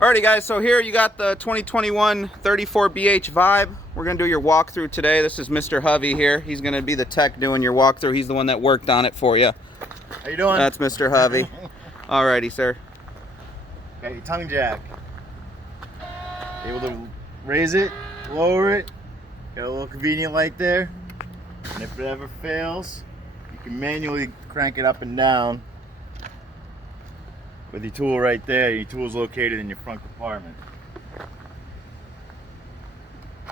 Alrighty guys, so here you got the 2021 34BH Vibe. We're going to do your walkthrough today. This is Mr. Hovey here. He's going to be the tech doing your walkthrough. He's the one that worked on it for you. How you doing? That's Mr. Hovey. Alrighty, sir. Got your tongue jack. Able to raise it, lower it. Got a little convenient light there. And if it ever fails, you can manually crank it up and down with your tool right there. Your tool's located in your front compartment.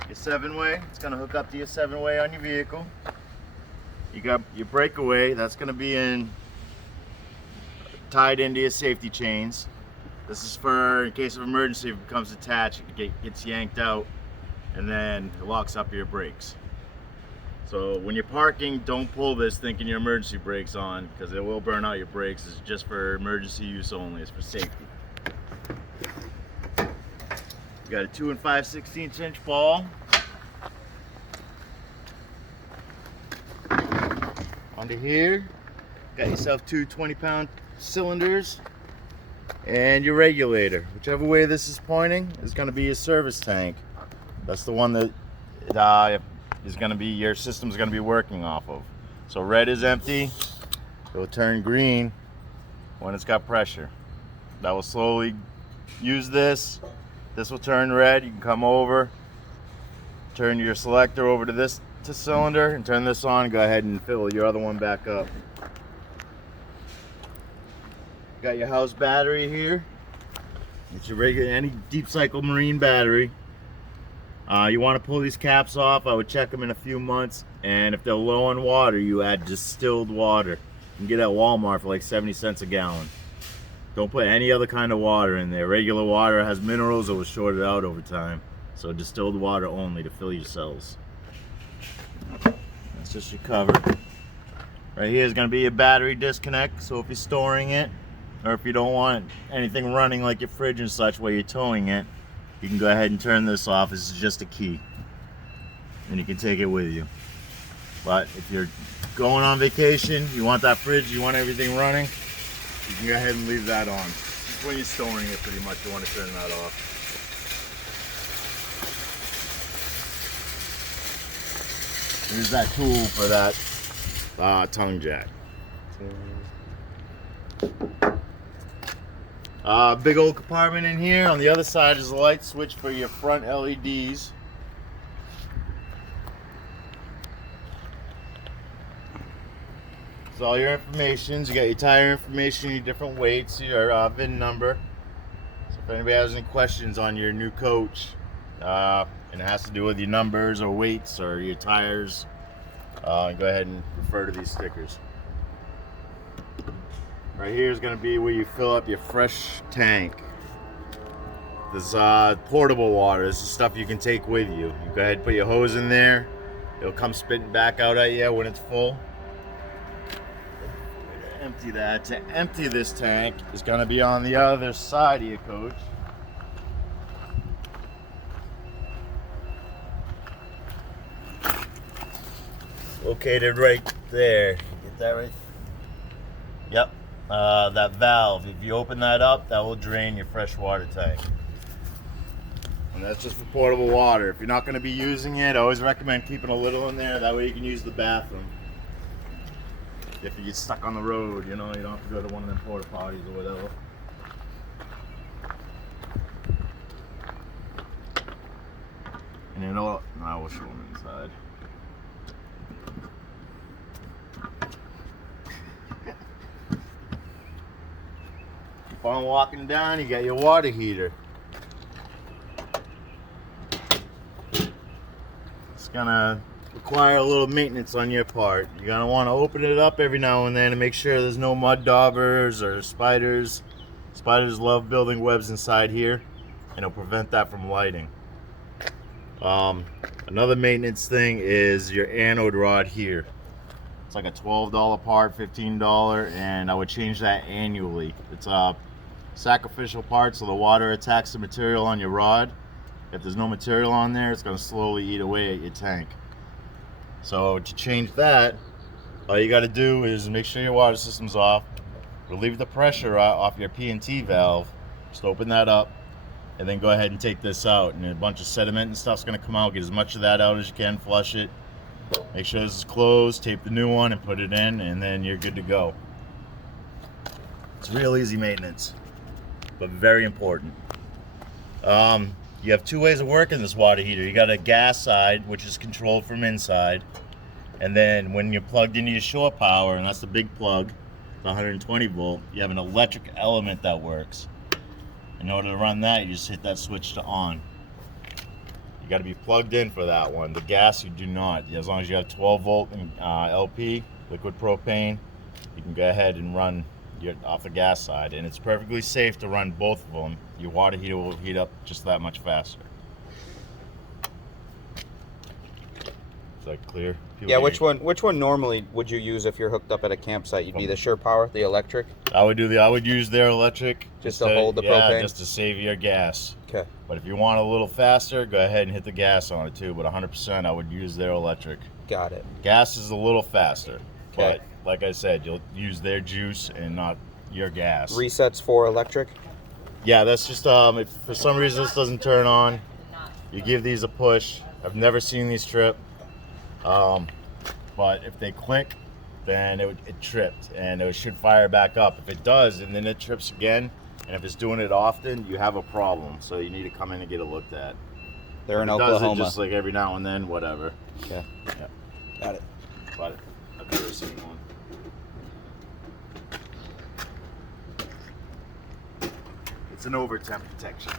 Your 7-way, it's going to hook up to your 7-way on your vehicle. You got your breakaway, that's going to be tied into your safety chains. This is for in case of emergency. If it becomes attached, it gets yanked out and then it locks up your brakes. So when you're parking, don't pull this thinking your emergency brake's on, because it will burn out your brakes. It's just for emergency use only. It's for safety. You got a 2 5/16 inch ball. Under here, got yourself two 20-pound cylinders and your regulator. Whichever way this is pointing is going to be your service tank. That's the one that is going to be, your system's going to be working off of. So red is empty. It'll turn green when it's got pressure. That will slowly use this. This will turn red. You can come over, turn your selector over to this cylinder and turn this on. Go ahead and fill your other one back up. Got your house battery here. It's your regular, any deep cycle marine battery. You want to pull these caps off. I would check them in a few months, and if they're low on water, you add distilled water. You can get at Walmart for like 70 cents a gallon. Don't put any other kind of water in there. Regular water has minerals that was shorted out over time. So distilled water only to fill your cells. That's just your cover. Right here is going to be your battery disconnect. So if you're storing it, or if you don't want anything running like your fridge and such while you're towing it, you can go ahead and turn this off. This is just a key, and you can take it with you. But if you're going on vacation, you want that fridge, you want everything running, you can go ahead and leave that on. Just when you're storing it, pretty much, you want to turn that off. Here's that tool for that tongue jack. Big old compartment in here. On the other side is a light switch for your front LEDs. So all your information. You got your tire information, your different weights, your VIN number. So if anybody has any questions on your new coach, and it has to do with your numbers or weights or your tires, go ahead and refer to these stickers. Right here is going to be where you fill up your fresh tank. This portable water. This is stuff you can take with you. You go ahead and put your hose in there. It'll come spitting back out at you when it's full. Empty that. To empty this tank is going to be on the other side of your coach. Located right there. Get that right? Yep. That valve, if you open that up, that will drain your fresh water tank. And that's just for portable water. If you're not going to be using it, I always recommend keeping a little in there. That way you can use the bathroom. If you get stuck on the road, you know, you don't have to go to one of them porta potties or whatever. And you know what? I will show them inside. Keep on walking down, you got your water heater. It's gonna require a little maintenance on your part. You're gonna want to open it up every now and then to make sure there's no mud daubers or spiders. Spiders love building webs inside here, and it'll prevent that from lighting. Another maintenance thing is your anode rod here. It's like a $12 part, $15, and I would change that annually. It's a sacrificial part, so the water attacks the material on your rod. If there's no material on there, it's going to slowly eat away at your tank. So to change that, all you got to do is make sure your water system's off, relieve the pressure off your P&T valve, just open that up, and then go ahead and take this out, and a bunch of sediment and stuff's going to come out. Get as much of that out as you can, flush it, make sure this is closed, tape the new one and put it in, and then you're good to go. It's real easy maintenance, but very important. You have two ways of working this water heater. You got a gas side, which is controlled from inside, and then when you're plugged into your shore power, and that's the big plug, the 120 volt, you have an electric element that works. In order to run that, you just hit that switch to on. You got to be plugged in for that one. The gas, you do not. As long as you have 12 volt and LP, liquid propane, you can go ahead and run off the gas side, and it's perfectly safe to run both of them. Your water heater will heat up just that much faster. Is that clear? Yeah, which one normally would you use if you're hooked up at a campsite? You'd be the Sure Power, the electric? I would use their electric. Just to hold the propane? Yeah, just to save your gas. Okay. But if you want a little faster, go ahead and hit the gas on it too. But 100% I would use their electric. Got it. Gas is a little faster. Okay. But like I said, you'll use their juice and not your gas. Resets for electric? Yeah, that's just, if for some reason this doesn't turn on, you give these a push. I've never seen these trip. But if they click, then it tripped and it should fire back up. If it does and then it trips again, and if it's doing it often, you have a problem. So you need to come in and get it looked at. They're in If it Oklahoma. does it just like every now and then, whatever. Okay. Yeah. Got it. But I've never seen one. It's an overtemp protection.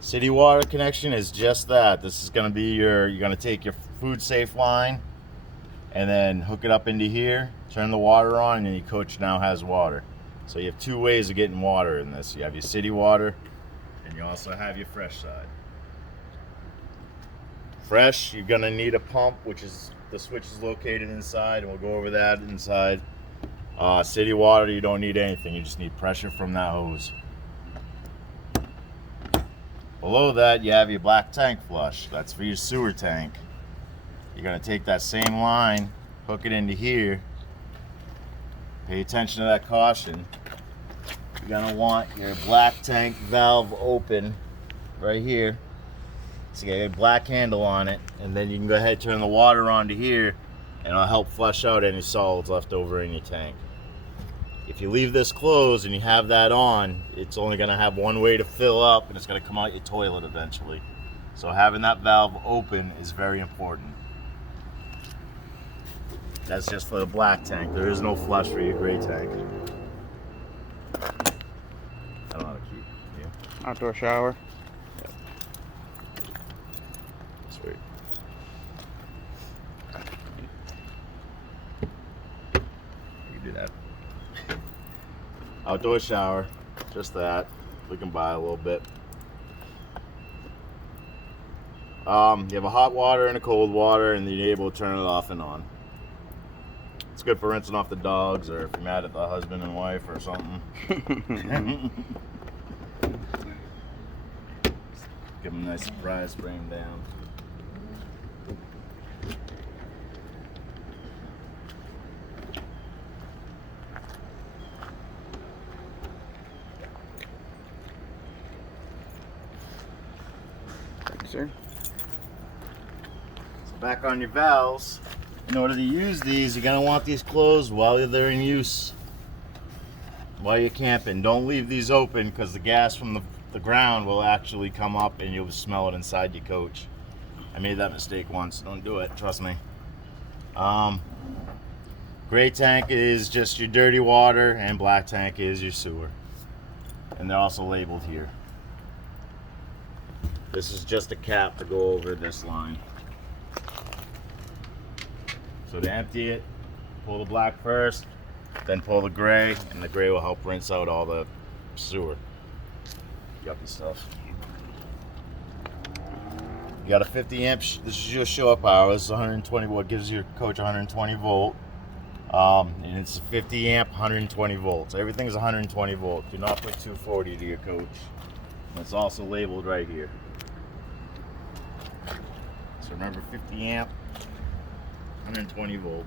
City water connection is just that. This is going to be you're going to take your food safe line and then hook it up into here, turn the water on, and then your coach now has water. So you have two ways of getting water in this. You have your city water, and you also have your fresh side. Fresh, you're going to need a pump, which is the switch is located inside, and we'll go over that inside. City water, you don't need anything. You just need pressure from that hose. Below that, you have your black tank flush. That's for your sewer tank. You're going to take that same line, hook it into here. Pay attention to that caution. You're going to want your black tank valve open right here. So you got a black handle on it, and then you can go ahead and turn the water onto here, and it'll help flush out any solids left over in your tank. If you leave this closed and you have that on, it's only going to have one way to fill up, and it's going to come out your toilet eventually. So having that valve open is very important. That's just for the black tank. There is no flush for your gray tank. I don't know how to keep you. Outdoor shower. Sweet. You can do that. Outdoor shower, just that. We can buy a little bit. You have a hot water and a cold water, and then you're able to turn it off and on. It's good for rinsing off the dogs, or if you're mad at the husband and wife or something. Give them a nice surprise, spray them down. Sir. So back on your valves, in order to use these, you're going to want these closed while they're in use. While you're camping, don't leave these open because the gas from the ground will actually come up and you'll smell it inside your coach. I made that mistake once. Don't do it, trust me. Gray tank is just your dirty water, and black tank is your sewer. And they're also labeled here. This is just a cap to go over this line. So to empty it, pull the black first, then pull the gray, and the gray will help rinse out all the sewer. Yucky stuff. You got a 50 amp, this is your shore power, this is 120 volt, gives your coach 120 volt. And it's 50 amp, 120 volts. Everything's 120 volt. Do not put 240 to your coach. And it's also labeled right here. So remember, 50 amp, 120 volt.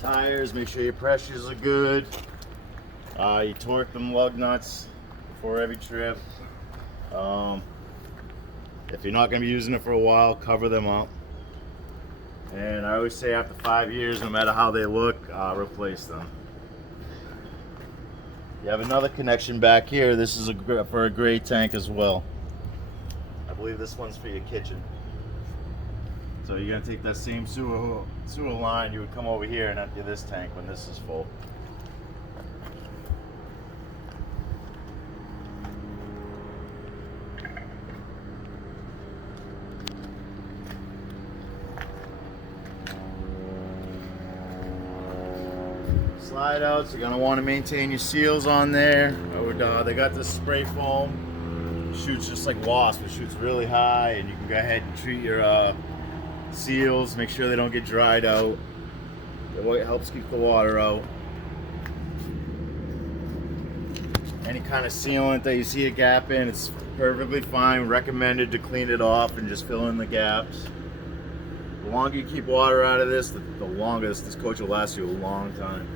Tires, make sure your pressures are good. You torque them lug nuts before every trip. If you're not going to be using it for a while, cover them up. And I always say after 5 years, no matter how they look, replace them. You have another connection back here. This is for a gray tank as well. I believe this one's for your kitchen. So you're gonna take that same sewer line. You would come over here and empty this tank when this is full. Slide outs, you're gonna want to maintain your seals on there. They got this spray foam, shoots just like wasp. It shoots really high, and you can go ahead and treat your seals. Make sure they don't get dried out. It helps keep the water out. Any kind of sealant that you see a gap in, it's perfectly fine. Recommended to clean it off and just fill in the gaps. The longer you keep water out of this, the longer this coach will last you a long time.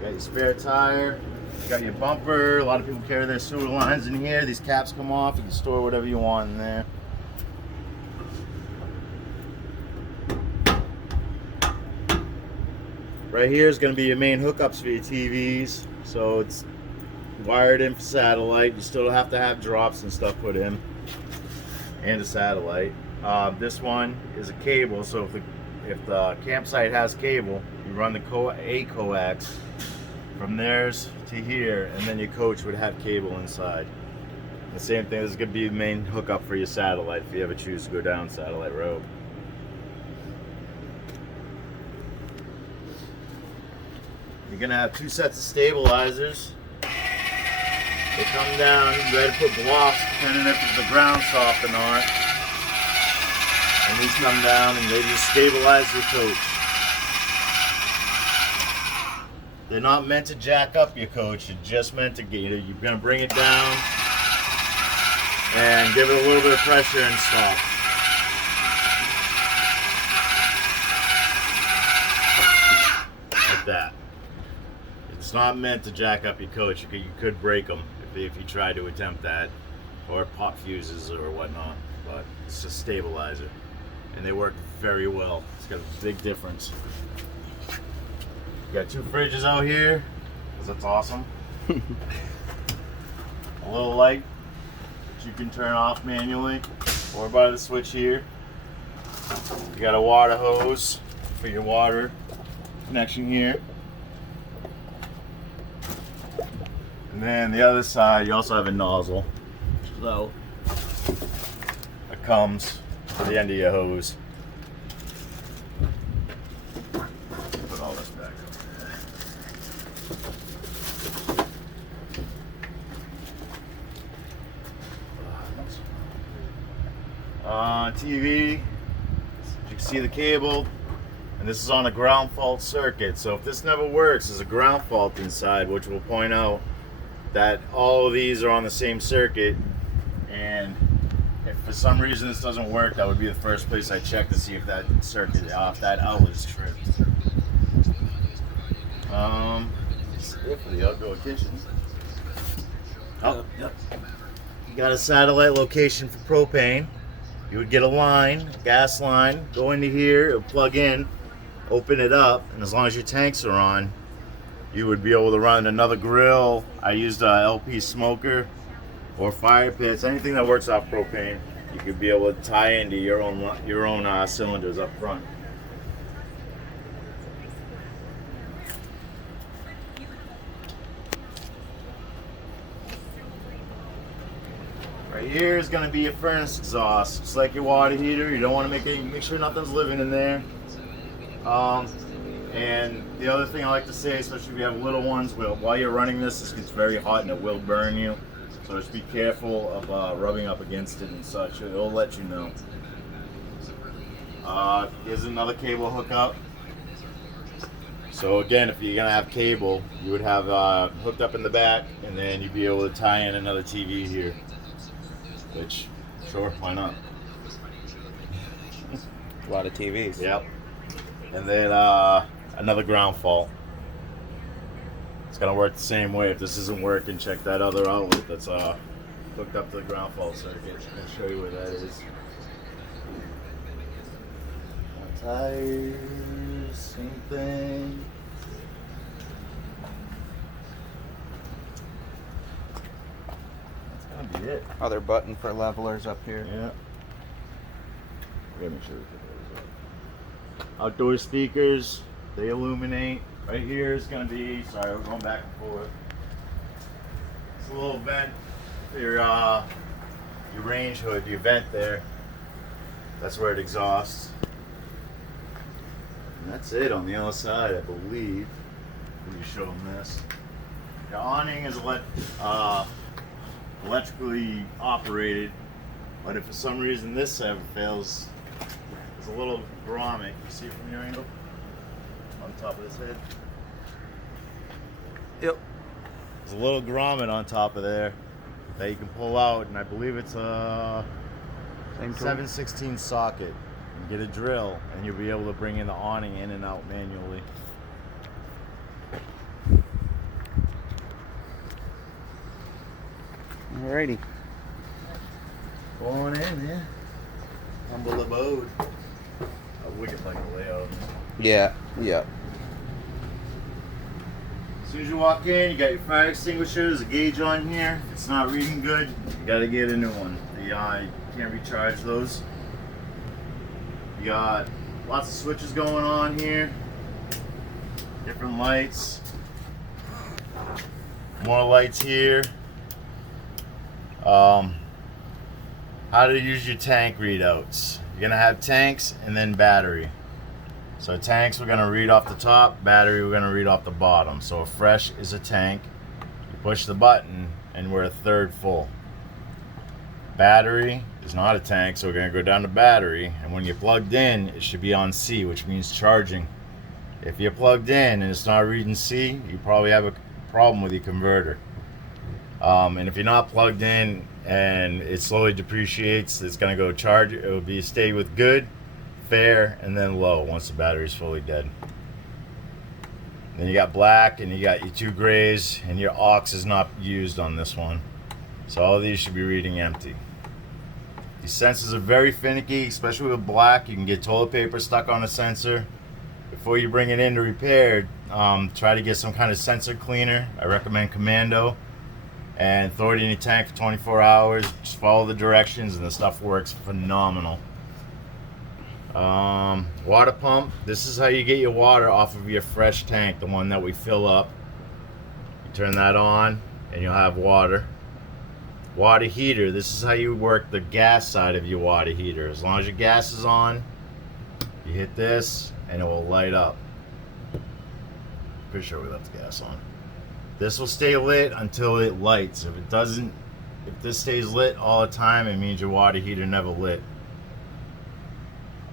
Got your spare tire, you got your bumper. A lot of people carry their sewer lines in here. These caps come off, you can store whatever you want in there. Right here is going to be your main hookups for your TVs. So it's wired in for satellite. You still have to have drops and stuff put in, and a satellite. This one is a cable, so if the campsite has cable, you run the a coax from theirs to here, and then your coach would have cable inside. The same thing, this is going to be the main hookup for your satellite if you ever choose to go down satellite road. You're going to have 2 sets of stabilizers. They come down, you ready to put blocks depending if the ground's soft or not. And these come down and they just stabilize your coach. They're not meant to jack up your coach, they're just meant to get you. You're going to bring it down and give it a little bit of pressure and stop. Like that. It's not meant to jack up your coach. You could break them if you try to attempt that, or pop fuses or whatnot, but it's a stabilizer. And they work very well. It's got a big difference. You got 2 fridges out here, because that's awesome. A little light that you can turn off manually, or by the switch here. You got a water hose for your water connection here. And then the other side, you also have a nozzle. So it comes to the end of your hose. Put all this back over there. TV, you can see the cable, and this is on a ground fault circuit. So if this never works, there's a ground fault inside, which will point out that all of these are on the same circuit, and if for some reason this doesn't work, that would be the first place I check to see if that circuit, if that outlet is tripped. That's it for the outdoor kitchen. Oh, yep. You got a satellite location for propane. You would get a line, a gas line, go into here, it'll plug in, open it up, and as long as your tanks are on, you would be able to run another grill. I used a LP smoker or fire pits, anything that works off propane. You could be able to tie into your own cylinders up front. Right here is going to be your furnace exhaust. It's like your water heater. You don't want to make sure nothing's living in there. And the other thing I like to say, especially if you have little ones, while you're running this gets very hot and it will burn you. So just be careful of rubbing up against it and such. It'll let you know. Here's another cable hookup. So again, if you're gonna have cable, you would have hooked up in the back, and then you'd be able to tie in another TV here. Which, sure, why not? A lot of TVs. Yep. And then another ground fault. It's gonna work the same way. If this isn't working, check that other outlet that's hooked up to the ground fault circuit. I'll show you where that is. Tires, same thing. That's gonna be it. Other button for levelers up here. Yeah. We're gonna make sure we put those up. Outdoor speakers, they illuminate. Right here is gonna be, sorry, we're going back and forth. It's a little vent for your range hood, your vent there. That's where it exhausts. And that's it on the other side, I believe. Let me show them this. The awning is electrically operated, but if for some reason this ever fails, there's a little grommet. You see it from your angle? On top of his head. Yep. There's a little grommet on top of there that you can pull out, and I believe it's a Same tool. 7/16 socket. You get a drill, and you'll be able to bring in the awning in and out manually. Alrighty. Go on in, yeah. Humble abode. I wicked like the layout. Yeah. Yeah. As soon as you walk in, you got your fire extinguisher. There's a gauge on here. If it's not reading good, you gotta get a new one. You can't recharge those. You got lots of switches going on here. Different lights. More lights here. How to use your tank readouts. You're gonna have tanks and then battery. So tanks we're gonna read off the top, battery we're gonna read off the bottom. So a fresh is a tank. You push the button and we're a third full. Battery is not a tank, so we're gonna go down to battery, and when you're plugged in, it should be on C, which means charging. If you're plugged in and it's not reading C, you probably have a problem with your converter. And if you're not plugged in and it slowly depreciates, it's gonna go charge. It will be stay with good, fair, and then low once the battery is fully dead. Then you got black, and you got your two grays, and your aux is not used on this one. So all of these should be reading empty. These sensors are very finicky, especially with black. You can get toilet paper stuck on a sensor. Before you bring it in to repair, try to get some kind of sensor cleaner. I recommend Commando. And throw it in your tank for 24 hours. Just follow the directions and the stuff works phenomenal. Water pump. This is how you get your water off of your fresh tank, the one that we fill up. You turn that on and you'll have water. Water heater. This is how you work the gas side of your water heater. As long as your gas is on, you hit this and it will light up. Pretty sure we left the gas on. This will stay lit until it lights. If it doesn't, if this stays lit all the time, it means your water heater never lit.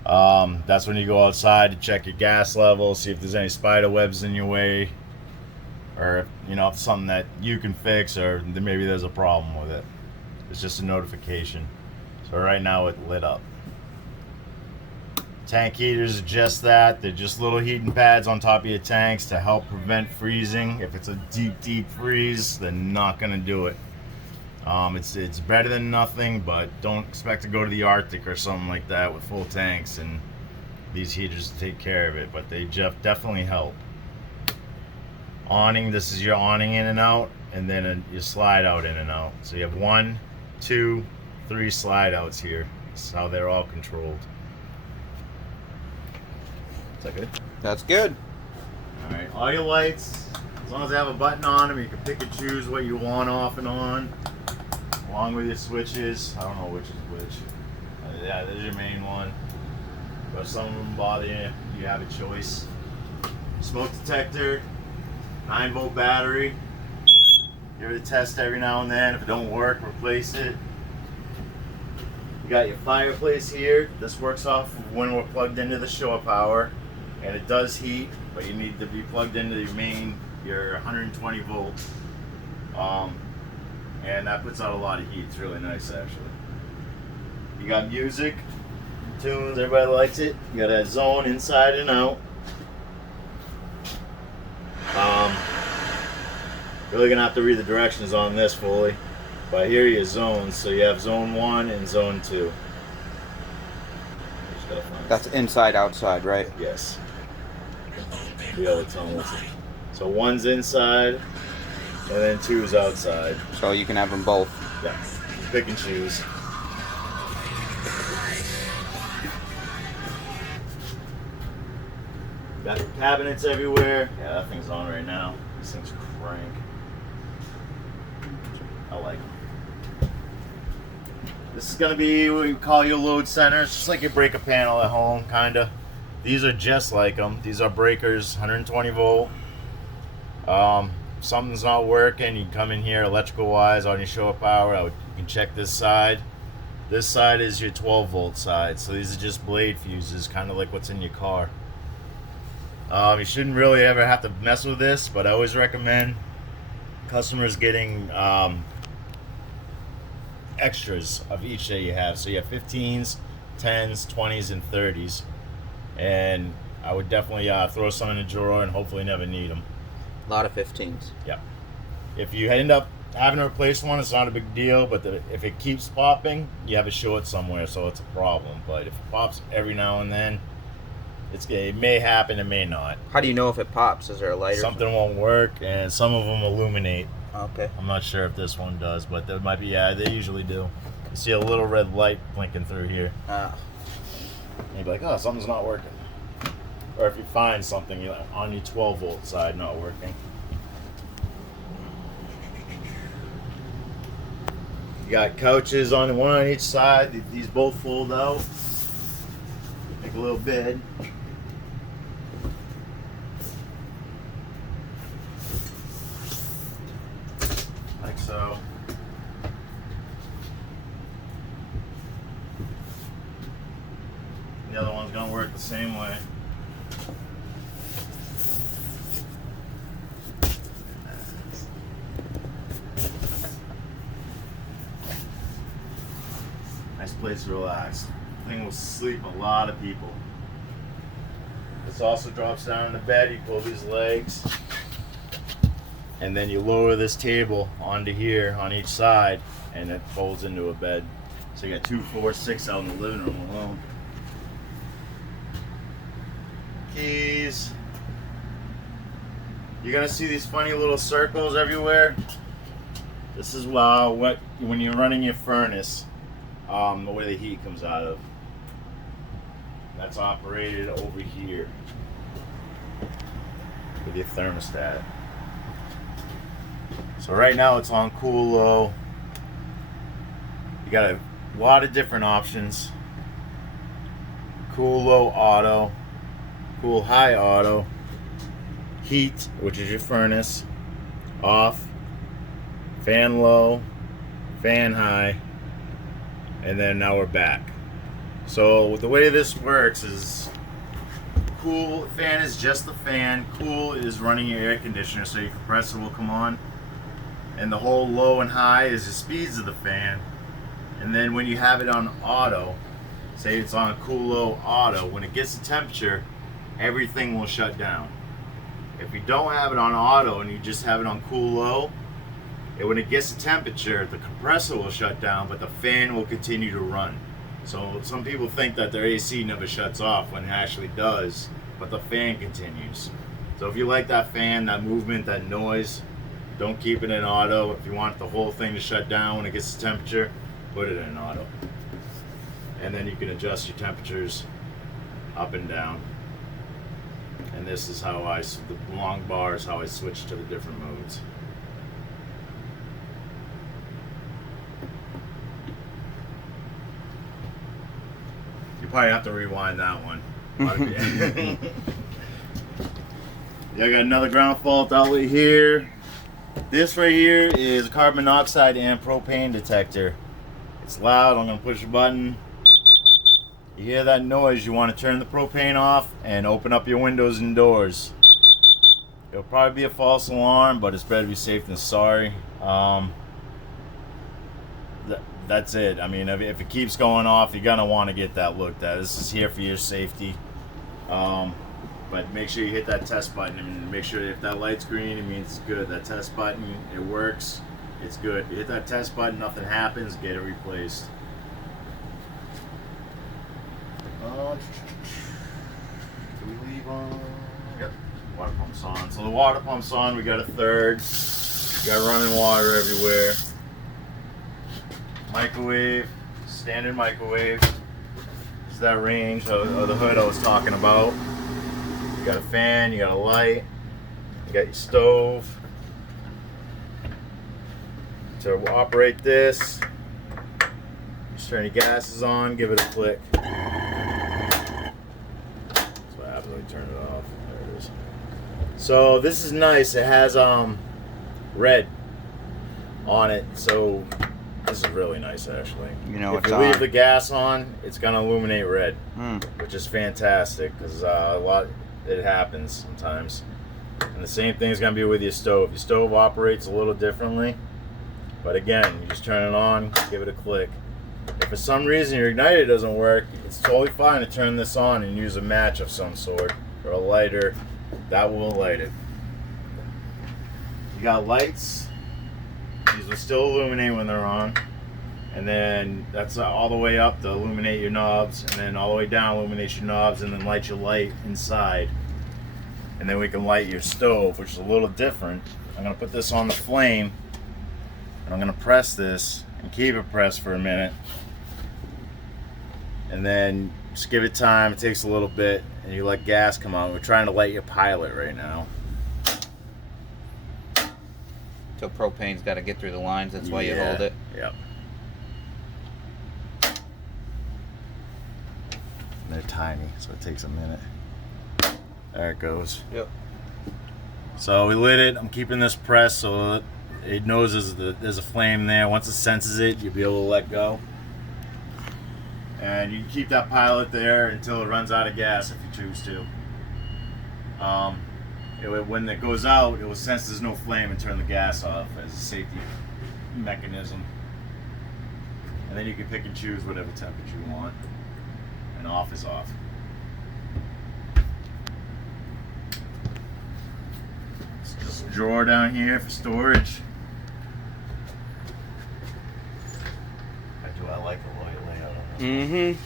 That's when you go outside to check your gas level, see if there's any spider webs in your way, or you know, if it's something that you can fix, or maybe there's a problem with it. It's just a notification. So right now it lit up. Tank heaters are just that. They're just little heating pads on top of your tanks to help prevent freezing. If it's a deep freeze, they're not gonna do it. It's better than nothing, but don't expect to go to the Arctic or something like that with full tanks and these heaters take care of it, but they definitely help. Awning, this is your awning in and out, and then your slide out in and out. So you have 1, 2, 3 slide outs here. That's how they're all controlled. Is that good? That's good. All right, all your lights, as long as they have a button on them, you can pick and choose what you want off and on, along with your switches. I don't know which is which. Yeah, there's your main one. But if some of them bother you, you have a choice. Smoke detector, 9-volt battery. Give it a test every now and then. If it don't work, replace it. You got your fireplace here. This works off of when we're plugged into the shore power. And it does heat, but you need to be plugged into your main, your 120 volt. And that puts out a lot of heat. It's really nice, actually. You got music, tunes, everybody likes it. You got that zone inside and out. Really gonna have to read the directions on this fully. But here are your zones. So you have zone 1 and zone 2. That's inside, outside, right? Yes. The other tunnels. So 1's inside, and then 2's outside. So you can have them both. Yeah. Pick and choose. Got cabinets everywhere. Yeah, that thing's on right now. These things crank. I like them. This is going to be what we call your load center. It's just like you break a panel at home, kind of. These are just like them. These are breakers, 120 volt. Something's not working, you can come in here electrical wise on your show power. You can check this side. This side is your 12 volt side. So these are just blade fuses, kind of like what's in your car. You shouldn't really ever have to mess with this, but I always recommend customers getting extras of each that you have. So you have 15s, 10s, 20s, and 30s. And I would definitely throw some in a drawer and hopefully never need them. A lot of 15s. Yeah. If you end up having to replace one, it's not a big deal, but if it keeps popping, you have a short somewhere, so it's a problem. But if it pops every now and then, it may happen, it may not. How do you know if it pops? Is there a light? Something won't work, and some of them illuminate. Okay. I'm not sure if this one does, but there might be. Yeah, they usually do. You see a little red light blinking through here. And you'd be like, oh, something's not working. Or if you find something on your 12 volt side not working. You got couches on one on each side. These both fold out. Make a little bed. Like so. The other one's gonna work the same way. Nice place to relax. Thing will sleep a lot of people. This also drops down in the bed. You pull these legs, and then you lower this table onto here on each side, and it folds into a bed. So you got 2, 4, 6 out in the living room alone. Keys. You're gonna see these funny little circles everywhere. This is what when you're running your furnace, where the heat comes out of. That's operated over here with your thermostat. So right now it's on cool low. You got a lot of different options. Cool low auto, cool high auto, heat, which is your furnace, off, fan low, fan high, and then now we're back. So the way this works is cool fan is just the fan, cool is running your air conditioner, so your compressor will come on, and the whole low and high is the speeds of the fan. And then when you have it on auto, say it's on cool low auto, when it gets the temperature, everything will shut down. If you don't have it on auto and you just have it on cool low, when it gets the temperature, the compressor will shut down, but the fan will continue to run. So some people think that their AC never shuts off when it actually does, but the fan continues. So if you like that fan, that movement, that noise, don't keep it in auto. If you want the whole thing to shut down when it gets the temperature, put it in auto. And then you can adjust your temperatures up and down. And this is how the long bar is how I switch to the different modes. You probably have to rewind that one. Yeah, I got another ground fault outlet here. This right here is a carbon monoxide and propane detector. It's loud. I'm going to push a button. You hear that noise, you want to turn the propane off and open up your windows and doors. It'll probably be a false alarm, but it's better to be safe than sorry. That's it. I mean, if it keeps going off, you're going to want to get that looked at. This is here for your safety. But make sure you hit that test button and make sure if that light's green, it means it's good. That test button, it works, it's good. You hit that test button, nothing happens, get it replaced. Do we leave on? Yep, water pump's on. So the water pump's on, we got a third. We got running water everywhere. Microwave, standard microwave. It's that range of the hood I was talking about. You got a fan, you got a light, you got your stove. To operate this, just turn your gases on, give it a click. That's what happens when you turn it off. There it is. So this is nice. It has red on it, so this is really nice actually. You know, if you leave the gas on, it's gonna illuminate red, which is fantastic because it happens sometimes. And the same thing is gonna be with your stove. Your stove operates a little differently, but again, you just turn it on, give it a click. If for some reason your igniter doesn't work, it's totally fine to turn this on and use a match of some sort or a lighter. That will light it. You got lights. These will still illuminate when they're on. And then that's all the way up to illuminate your knobs, and then all the way down illuminate your knobs, and then light your light inside. And then we can light your stove, which is a little different. I'm gonna put this on the flame, and I'm gonna press this and keep it pressed for a minute. And then just give it time, it takes a little bit, and you let gas come out. We're trying to light your pilot right now. So propane's got to get through the lines, that's why you hold it. Yep. They're tiny, so it takes a minute. There it goes. Yep. So we lit it. I'm keeping this pressed so that it knows there's a flame there. Once it senses it, you'll be able to let go. And you can keep that pilot there until it runs out of gas if you choose to. When it goes out, it will sense there's no flame and turn the gas off as a safety mechanism. And then you can pick and choose whatever temperature you want. And off is off. It's just a drawer down here for storage. I like the layout on this.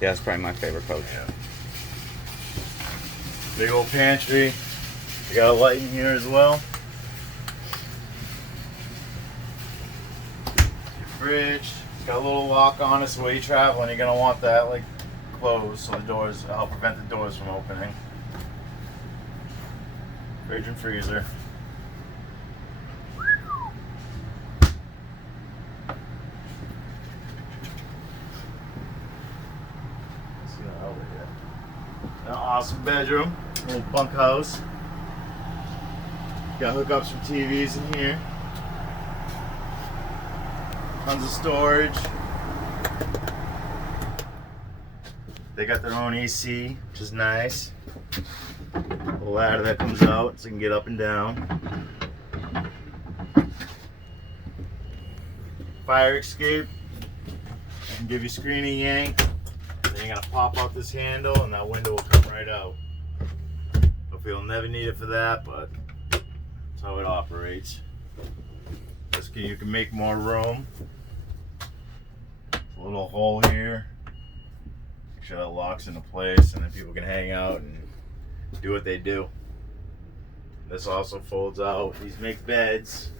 Yeah, that's probably my favorite coach. Yeah. Big old pantry. You got a light in here as well. Your fridge. It's got a little lock on it, so when you're traveling, you're gonna want that like closed, so the doors help prevent the doors from opening. Fridge and freezer. An awesome bedroom, little bunkhouse. Got hookups for TVs in here. Tons of storage. They got their own AC, which is nice. A ladder that comes out so you can get up and down. Fire escape. I can give you screen and yank. Then you're gonna pop out this handle and that window will come right out. Hopefully you'll never need it for that, but that's how it operates. You can make more room. A little hole here. Make sure that locks into place and then people can hang out and do what they do. This also folds out. These make beds.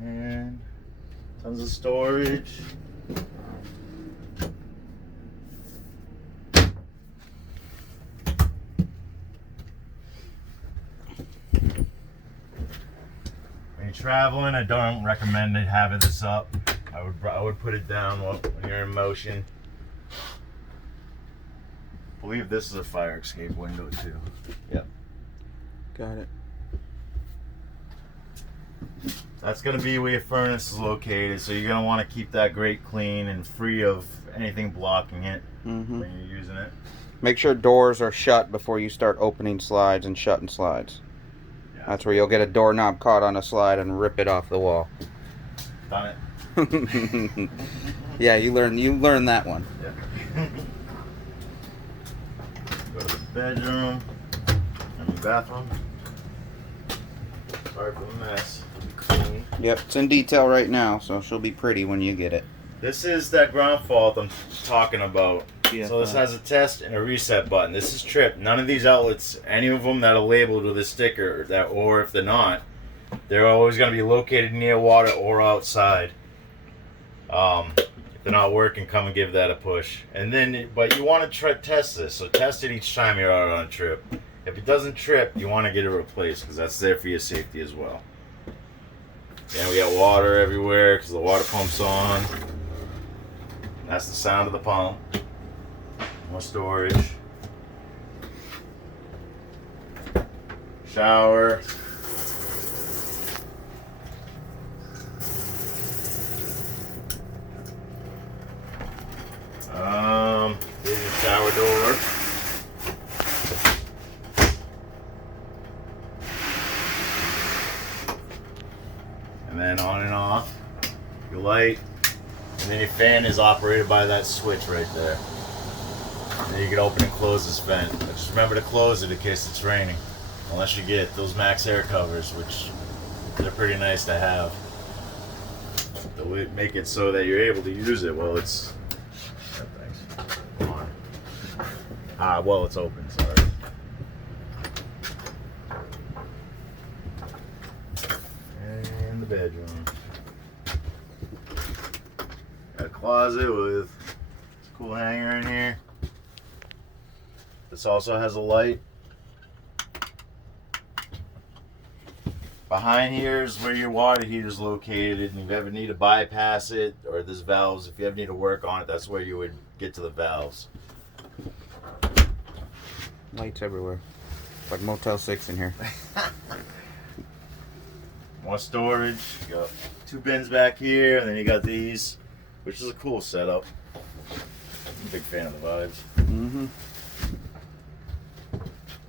And tons of storage. When you're traveling, I don't recommend having this up. I would put it down when you're in motion. I believe this is a fire escape window too. Yep. Got it. That's going to be where your furnace is located, so you're going to want to keep that grate clean and free of anything blocking it when you're using it. Make sure doors are shut before you start opening slides and shutting slides. Yeah. That's where you'll get a doorknob caught on a slide and rip it off the wall. Done it. Yeah, you learn that one. Yeah. Go to the bedroom and the bathroom. Sorry for the mess. It'll be clean. Yep, it's in detail right now, so she'll be pretty when you get it. This is that ground fault I'm talking about. Yeah. So this has a test and a reset button. This is tripped. None of these outlets, any of them that are labeled with a sticker, or if they're not, they're always going to be located near water or outside. If they're not working, come and give that a push. And then, but you want to test this. So test it each time you're out on a trip. If it doesn't trip, you want to get it replaced because that's there for your safety as well. And we got water everywhere because the water pump's on. That's the sound of the pump. More storage. Shower. Here's your shower door. And then on and off your light. And then your fan is operated by that switch right there. And then you can open and close this vent. But just remember to close it in case it's raining. Unless you get those max air covers, which they're pretty nice to have. They'll make it so that you're able to use it while it's on. Well, it's open, sorry. And the bedroom. Got a closet with a cool hanger in here. This also has a light. Behind here is where your water heater is located, and if you ever need to bypass it, or there's valves, if you ever need to work on it, that's where you would get to the valves. Lights everywhere. It's like Motel 6 in here. More storage. You got 2 bins back here, and then you got these, which is a cool setup. I'm a big fan of the vibes. Mm-hmm.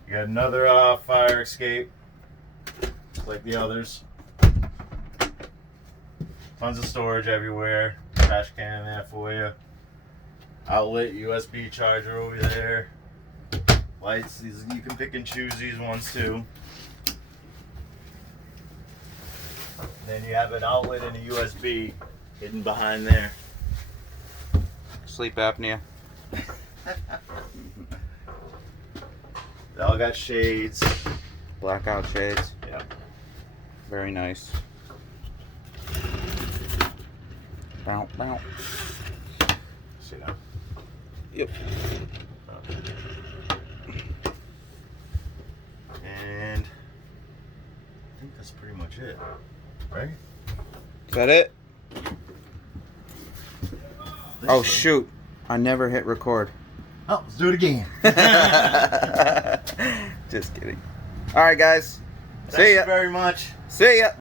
You got another fire escape, like the others. Tons of storage everywhere. Trash can there for you. Outlet USB charger over there. Lights, these you can pick and choose these ones too. Then you have an outlet and a USB hidden behind there. Sleep apnea. They all got shades. Blackout shades. Yeah. Very nice. Bow, bow. See now. Yep. And I think that's pretty much it, right? Is that it? Oh so. shoot. I never hit record. Oh, let's do it again. Just kidding. Alright guys. Thank See you ya. very much. See ya.